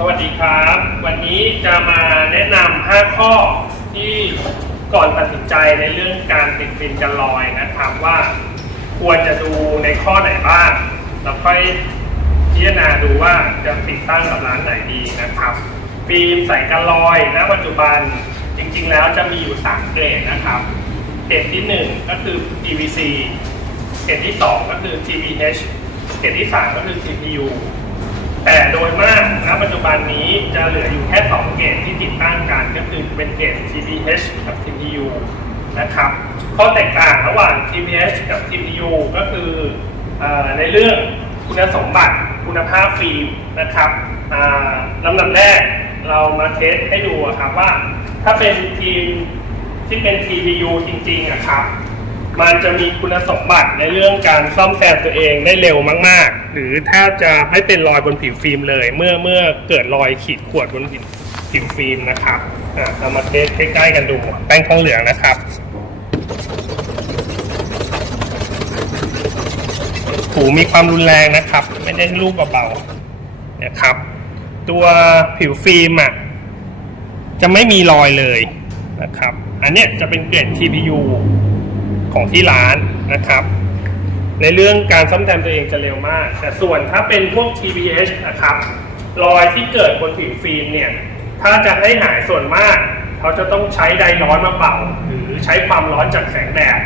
สวัสดีครับ วันนี้จะมาแนะนำ5ข้อที่ก่อนตัดสินใจในเรื่องการติดฟิล์มกันรอยนะครับว่า ควรจะดูในข้อไหนบ้างแล้วค่อยพิจารณาดูว่าจะติดตั้งกับร้านไหนดีนะครับ ฟิล์มใส่กันรอยณปัจจุบันจริงๆ แล้วจะมีอยู่ 3 เกรดนะครับ เกรดที่ 1 ก็คือ PVC เกรดที่ 2 ก็คือ TPH เกรดที่ 3 ก็คือ TPU แต่โดยมากณปัจจุบันนี้จะเหลืออยู่แค่ 2 เกรดที่ติดตั้งกันก็คือเป็นเกรด TPH กับ TPU นะครับข้อแตกต่างระหว่าง TPH กับ TPU ก็คืออในเรื่องคุณสมบัติคุณภาพฟิล์มนะครับลำดับแรกเรามาเทสให้ดูครับว่า ถ้าเป็นทีมที่เป็น TPU จริงๆอะครับ มันจะมีคุณสมบัติในเรื่องการซ่อมแซมตัวเองได้เร็วมาก ๆ หรือแทบจะไม่เป็นรอยบนผิวฟิล์มเลย เมื่อเมื่อเกิดรอยขีดข่วนบนผิวผิวฟิล์มนะครับอะเรามาเทสใกล้ๆกันดูแป้งทองเหลืองนะครับหูมีความรุนแรงนะครับ ไม่ได้ลูกเบาๆนะครับ ตัวผิวฟิล์มอะจะไม่มีรอยเลยนะครับ อันเนี้ยจะเป็นเกรด TPU ของที่ร้านนะครับ ในเรื่องการซ่อมแซมตัวเองจะเร็วมาก แต่ส่วนถ้าเป็นพวก TPH นะครับ รอยที่เกิดบนผิวฟิล์มเนี่ย ถ้าจะให้หายส่วนมาก เขาจะต้องใช้ไดร้อนมาเป่า หรือใช้ความร้อนจากแสงแดด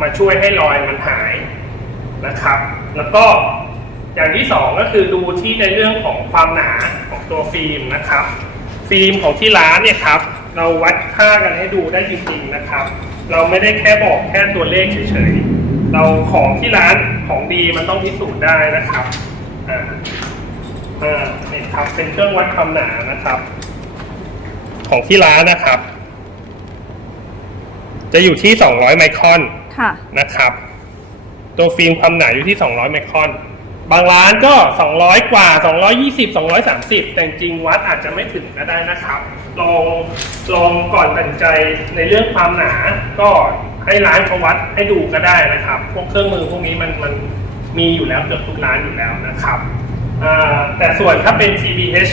มาช่วยให้รอยมันหายนะครับ แล้วก็อย่างที่สองก็คือดูที่ในเรื่องของความหนาของตัวฟิล์มนะครับ ฟิล์มของที่ร้านเนี่ยครับ เราวัดค่ากันให้ดูได้จริงๆนะครับ เราไม่ได้แค่บอกแค่ตัวเลขเฉยๆ เราของที่ร้านของดีมันต้องพิสูจน์ได้นะครับ อ่า อ่านี่ครับเป็นเครื่องวัดความหนานะครับ ของที่ร้านนะครับ จะอยู่ที่ 200 ไมครอนค่ะ นะครับ ตัวฟิล์มความหนาอยู่ที่ 200 ไมครอน บางร้านก็ 200 กว่า 220 230 แต่จริงๆวัดอาจจะไม่ถึงก็ได้นะครับ ลองลองก่อนตัดใจในเรื่องความหนา ก็ให้ร้านเขาวัดให้ดูก็ได้นะครับ พวกเครื่องมือพวกนี้มันมันมีอยู่แล้วเกือบทุกร้านอยู่แล้วนะครับแต่ส่วนถ้าเป็น TBH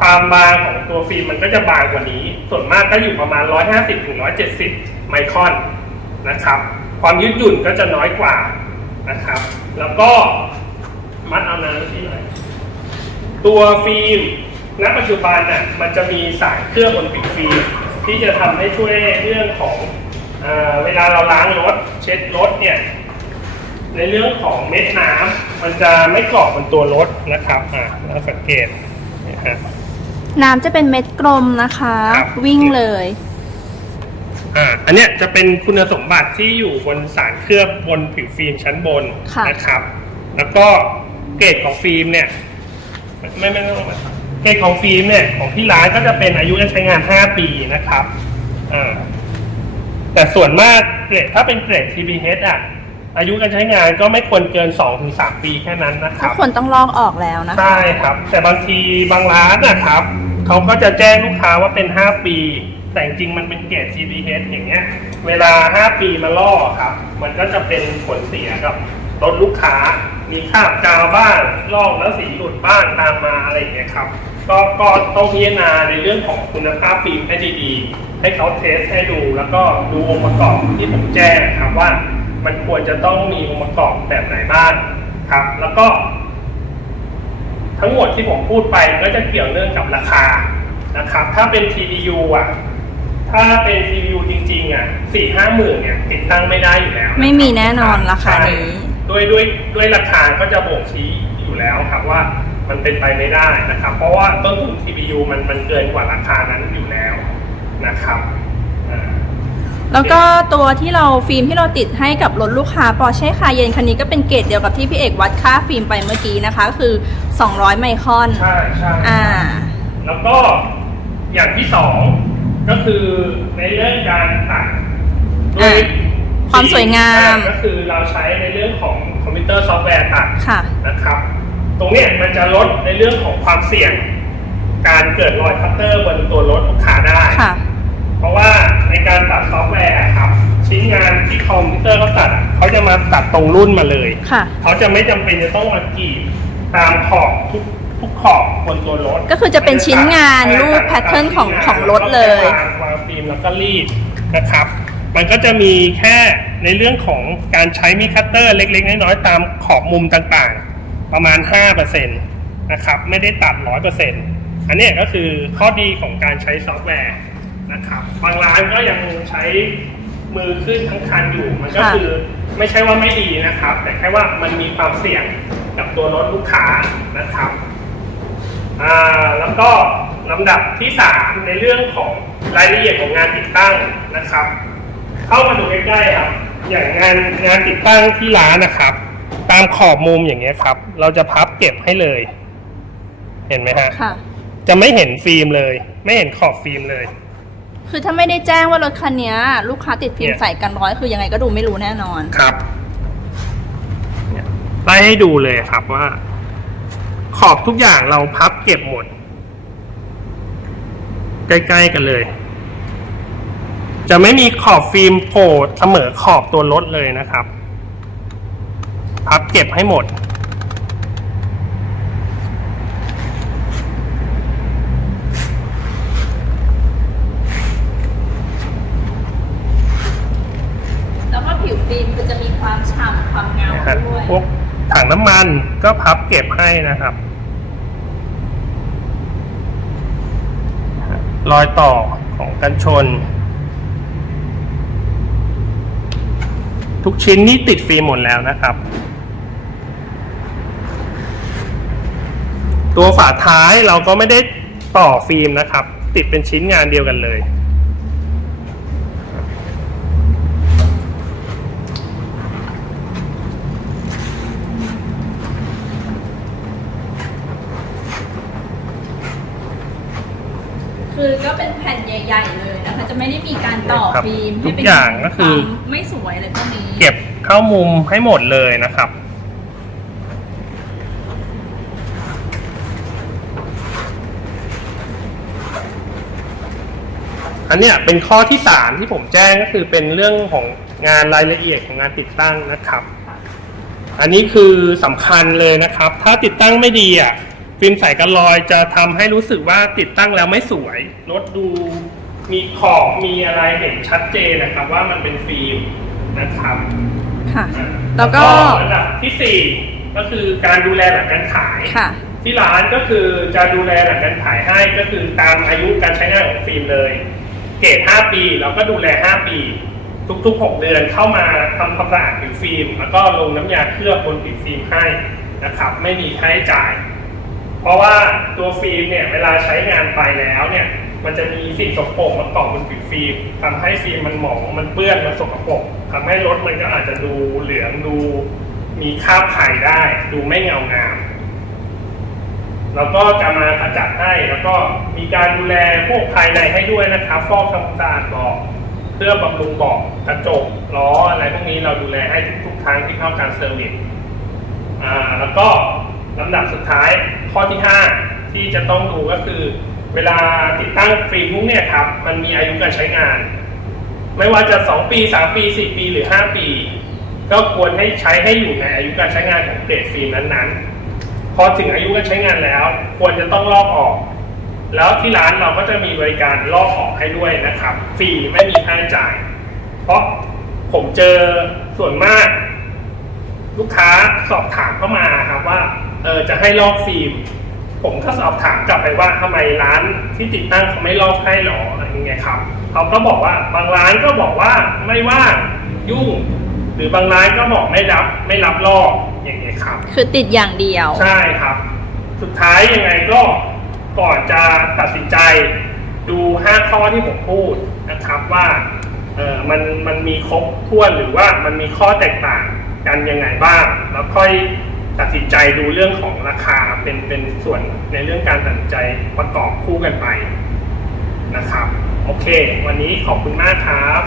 ความบางของตัวฟิล์มมันก็จะบางกว่านี้ ส่วนมากก็อยู่ประมาณ 150ถึง170 ไมครอนนะครับ ความยืดหยุ่นก็จะน้อยกว่านะครับ แล้วก็มัดเอาน้ำที่ไหนตัวฟิล์ม ณปัจจุบันน่ะมันจะมีสายเคลือบบนผิวฟิล์มที่จะทำให้ช่วยเรื่องของเออเวลาเราล้างรถเช็ดรถเนี่ยในเรื่องของเม็ดน้ำมันจะไม่เกาะบนตัวรถนะครับอ่าเราสังเกตนะฮะน้ำจะเป็นเม็ดกลมนะคะครับวิ่งเลยอ่าอันเนี้ยจะเป็นคุณสมบัติที่อยู่บนสารเคลือบบนผิวฟิล์มชั้นบนค่ะนะครับ แล้วก็เกรดของฟิล์มเนี่ยไม่ไม่ไม่ต้องมา เกรดของฟิล์มเนี่ยของที่ร้านก็จะเป็นอายุการใช้งาน 5 ปีนะครับอ่าแต่ส่วนมากเกรดถ้าเป็นเกรด TPH อะ อายุการใช้งานก็ไม่ควรเกิน 2-3 ปีแค่นั้นนะคทุรักบ คนต้องลอกออกแล้วนะคะ ใช่ครับ แต่บางทีบางร้านนะครับ เขาก็จะแจ้งลูกค้าว่าเป็น 5 ปี แต่จริงๆมันเป็นเกรด TPH อย่างเงี้ย เวลา 5 ปีมาล่อครับ มันก็จะเป็นผลเสียกับรถลูกค้า มีคราบกาวบ้างลอกแล้วสีหลุดบ้างตามมาอะไรอย่างเงี้ยครับก็ก็ต้องพิจารณาในเรื่องของคุณภาพฟิล์มให้ดีๆ ให้เขาเทสให้ดู แล้วก็ดูองค์ประกอบที่ผมแจ้งครับว่า มันควรจะต้องมีองค์ประกอบแบบไหนบ้างครับ แล้วก็ ทั้งหมดที่ผมพูดไปก็จะเกี่ยวเนื่องกับราคานะครับ ถ้าเป็น TPU อะ ถ้าเป็น TPU จริงๆ อะสี่ห้าหมื่นเนี่ยติดตั้งไม่ได้อยู่แล้วะไม่มีแน่นอนราคานี้ใช่ ด้วยด้วยด้วยราคาก็จะบ่งชี้อยู่แล้วครับว่ามันเป็นไปไม่ได้นะครับ เพราะว่าต้นทุน TPU มันมันเกินกว่าราคานั้นอยู่แล้วนะครับอ่าแล้วก็ตัวที่เราฟิล์มที่เราติดให้กับรถลูกค้าปอร์เช่คาเยนคันนี้ก็เป็นเกรดเดียวกับที่พี่เอกวัดค่าฟิล์มไปเมื่อกี้นะคะ ก็คือ 200 ไมครอนใช่ใช่อ่าแล้วก็อย่างที่สองก็คือในเรื่องการตัดด้วยอะ ความสวยงาม ก็คือเราใช้ในเรื่องของคอมพิวเตอร์ซอฟต์แวร์ตัดค่ะ นะครับ ตรงเนี้ยมันจะลดในเรื่องของความเสี่ยง การเกิดรอยคัตเตอร์บนตัวรถลูกค้าได้ ค่ะ เพราะว่าในการตัดซอฟต์แวร์ครับ ชิ้นงานที่คอมพิวเตอร์เขาตัด เขาจะมาตัดตรงรุ่นมาเลย ค่ะ เขาจะไม่จำเป็นจะต้องมากรีดตามขอบทุกทุกขอบบนตัวรถ ก็คือจะเป็นชิ้นงานรูปแพทเทิร์นของของรถเลย วางวางฟิล์มแล้วก็รีดนะครับ มันก็จะมีแค่ในเรื่องของการใช้มีคัตเตอร์เล็ก ๆ น้อยๆตามขอบมุมต่างๆ ประมาณ 5%นะครับ ไม่ได้ตัด 100%อันเนี้ก็คือข้อดีของการใช้ซอฟต์แวร์นะครับ บางร้านก็ยังใช้มือขึ้นทั้งคันอยู่มันก็คือไม่ใช่ว่าไม่ดีนะครับ แต่แค่ว่ามันมีความเสี่ยงกับตัวรถลูกค้านะครับอ่าแล้วก็ลำดับที่ 3 ในเรื่องของรายละเอียดของงานติดตั้งนะครับ เข้ามาดูใกล้ๆครับ อย่างงานงานติดตั้งที่ร้านนะครับ ตามขอบมุมอย่างเงี้ยครับ เราจะพับเก็บให้เลย เห็นไหมฮะค่ะ จะไม่เห็นฟิล์มเลย ไม่เห็นขอบฟิล์มเลย คือถ้าไม่ได้แจ้งว่ารถคันเนี้ย ลูกค้าติดฟิล์มเนี่ย ใส่กันร้อยคือยังไงก็ดูไม่รู้แน่นอน ครับเนี่ยไล่ให้ดูเลยครับว่า ขอบทุกอย่างเราพับเก็บหมด ใกล้ๆกันเลย จะไม่มีขอบฟิล์มโผล่เสมอขอบตัวรถเลยนะครับ พับเก็บให้หมด แล้วก็ผิวฟิล์มคือจะมีความฉ่ำความเงานะครับด้วยพวกถังน้ำมันก็พับเก็บให้นะครับ รอยต่อของกันชน ทุกชิ้นนี่ติดฟิล์มหมดแล้วนะครับ ตัวฝาท้ายเราก็ไม่ได้ต่อฟิล์มนะครับ ติดเป็นชิ้นงานเดียวกันเลย คือก็เป็นแผ่นใหญ่ ๆ เลย นะคะจะไม่ได้มีการต่อครับฟิล์มทุให้กเป็นอย่างก็คือ วามไม่สวยอะไรพวกนี้เก็บเข้ามุมให้หมดเลยนะครับ อันเนี้ยเป็นข้อที่สามที่ผมแจ้งก็คือเป็นเรื่องของงานรายละเอียดของงานติดตั้งนะครับ อันนี้คือสำคัญเลยนะครับ ถ้าติดตั้งไม่ดีอะฟิล์มใสกันรอยจะทำให้รู้สึกว่าติดตั้งแล้วไม่สวยรถดู มีขอบมีอะไรเห็นชัดเจนนะครับ ว่ามันเป็นฟิล์มนะครับค่ะ แล้วก็อันดับที่สี่ก็คือการดูแลหลังการขายค่ะที่ร้านก็คือจะดูแลหลังการขายให้ก็คือตามอายุการใช้งานของฟิล์มเลย เกรด5ปีเราก็ดูแล 5 ปี ทุกๆ 6 เดือนเข้ามาทำความสะอาดผิวฟิล์ม แล้วก็ลงน้ำยาเคลือบบนผิวฟิล์มให้นะครับ ไม่มีค่าใช้จ่าย เพราะว่าตัวฟิล์มเนี่ยเวลาใช้งานไปแล้วเนี่ย มันจะมีสิ่งสกปรกมาเกาะบนผิวฟิล์มทำให้ฟิล์มมันหมองมันเปื้อนมันสกปรกทำให้รถมันก็อาจจะดูเหลืองดูมีคราบไข่ได้ ดูไม่เงางามแล้วก็จะมาขจัดให้แล้วก็มีการดูแลพวกภายในให้ด้วยนะครับฟอกทำความสะอาดเบอกเครื่อบำรุงเบอกกระจกล้ออะไรพวกนี้เราดูแลให้ทุกๆครั้งที่เข้าการเซอร์วิสอ่าแล้วก็ลำดับสุดท้ายข้อที่ 5 ที่จะต้องดูก็คือ เวลาติดตั้งฟิล์มพวกเนี่ยครับ มันมีอายุการใช้งาน ไม่ว่าจะ 2 ปี 3 ปี 4 ปีหรือ 5 ปี ก็ควรให้ใช้ให้อยู่ในอายุการใช้งานของเกรดฟิล์มนั้นๆ พอถึงอายุการใช้งานแล้ว ควรจะต้องลอกออก แล้วที่ร้านเราก็จะมีบริการลอกออกให้ด้วยนะครับ ฟรีไม่มีค่าใช้จ่าย เพราะผมเจอส่วนมาก ลูกค้าสอบถามเข้ามาครับว่าเออจะให้ลอกฟิล์ม ผมก็สอบถามกลับไปว่าทำไมร้านที่ติดตั้งเขาไม่ลอกให้หรออะไรอย่างเงี้ยครับเขาก็บอกว่าบางร้านก็บอกว่าไม่ว่างยุ่ง หรือบางร้านก็บอกไม่รับไม่รับลอกอย่างเงี้ยครับ คือติดอย่างเดียว ใช่ครับ สุดท้ายยังไงก็ก่อนจะตัดสินใจดู5ข้อที่ผมพูดนะครับว่าเออมันมันมีครบถ้วนหรือว่ามันมีข้อแตกต่างกันยังไงบ้าง แล้วค่อย ตัดสินใจดูเรื่องของราคาเป็นเป็นส่วนในเรื่องการตัดสินใจประกอบคู่กันไปนะครับ โอเค วันนี้ขอบคุณมากครับ